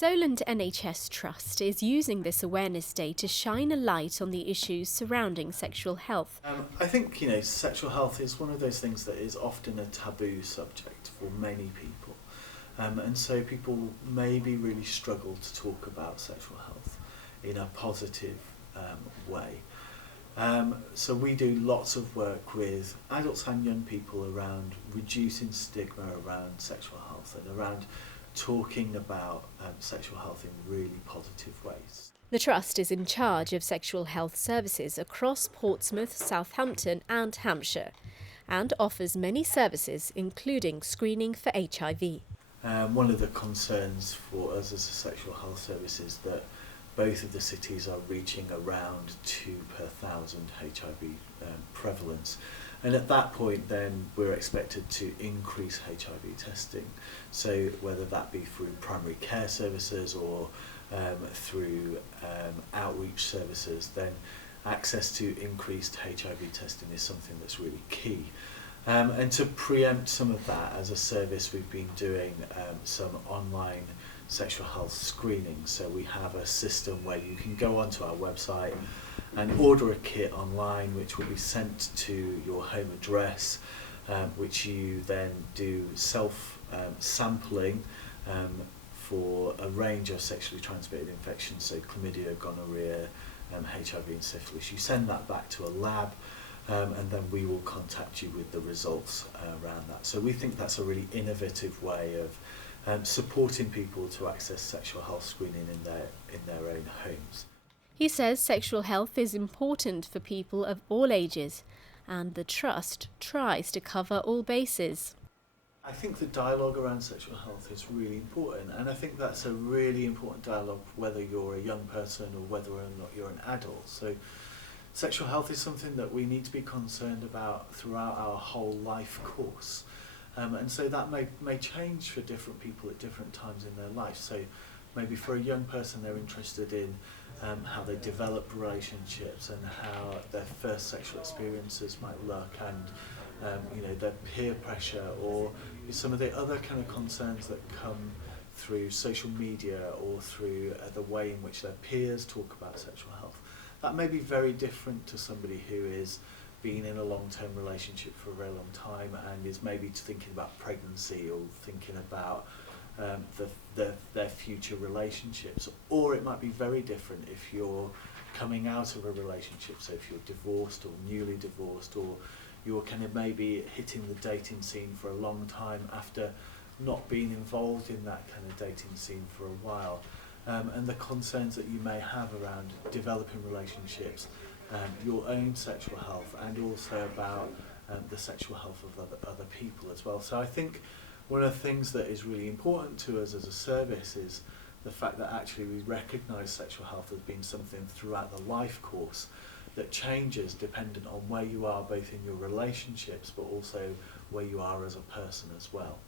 Solent NHS Trust is using this Awareness Day to shine a light on the issues surrounding sexual health. I think, sexual health is one of those things that is often a taboo subject for many people. And so people maybe really struggle to talk about sexual health in a positive way. So we do lots of work with adults and young people around reducing stigma around sexual health and around talking about sexual health in really positive ways. The Trust is in charge of sexual health services across Portsmouth, Southampton and Hampshire, and offers many services including screening for HIV. One of the concerns for us as a sexual health service is that both of the cities are reaching around 2 per 1,000 HIV prevalence. And at that point then we're expected to increase HIV testing. So whether that be through primary care services or through outreach services, then access to increased HIV testing is something that's really key. And to preempt some of that, as a service we've been doing some online sexual health screening. So we have a system where you can go onto our website and order a kit online which will be sent to your home address, which you then do self-sampling for a range of sexually transmitted infections, so chlamydia, gonorrhea, HIV and syphilis. You send that back to a lab and then we will contact you with the results around that. So we think that's a really innovative way of supporting people to access sexual health screening in their own homes. He says sexual health is important for people of all ages, and the Trust tries to cover all bases. I think the dialogue around sexual health is really important, and I think that's a really important dialogue whether you're a young person or whether or not you're an adult. So sexual health is something that we need to be concerned about throughout our whole life course. And so that may change for different people at different times in their life. So maybe for a young person they're interested in how they develop relationships and how their first sexual experiences might look, and their peer pressure or some of the other kind of concerns that come through social media or through the way in which their peers talk about sexual health. That may be very different to somebody who is been in a long-term relationship for a very long time and is maybe thinking about pregnancy or thinking about their future relationships. Or it might be very different if you're coming out of a relationship, so if you're divorced or newly divorced, or you're kind of maybe hitting the dating scene for a long time after not being involved in that kind of dating scene for a while, and the concerns that you may have around developing relationships, your own sexual health, and also about the sexual health of other people as well. So I think one of the things that is really important to us as a service is the fact that actually we recognise sexual health as being something throughout the life course that changes dependent on where you are both in your relationships but also where you are as a person as well.